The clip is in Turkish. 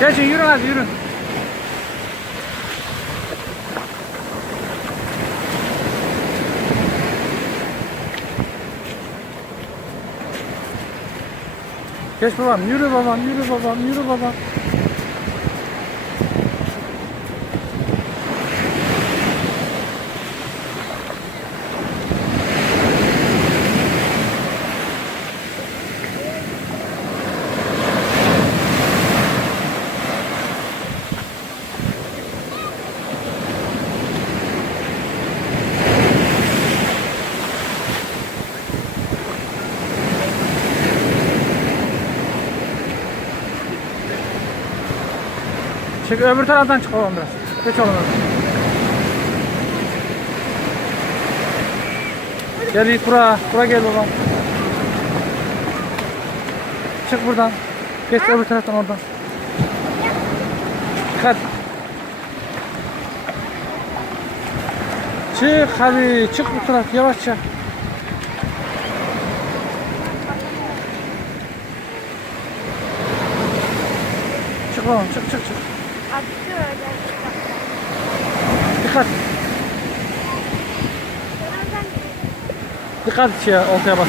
Geçin yürü hadi yürü. Geç babam, yürü babam, yürü babam, yürü babam. Çık öbür taraftan çık babam biraz. Geç oğlum. Gel ilk bura. Bura gel babam. Çık buradan. Geç öbür taraftan oradan. Dikkat. Çık hadi çık bu taraf yavaşça. Çık babam çık çık çık. Öyle. Dikkat. Dikkat şey oltaya bas.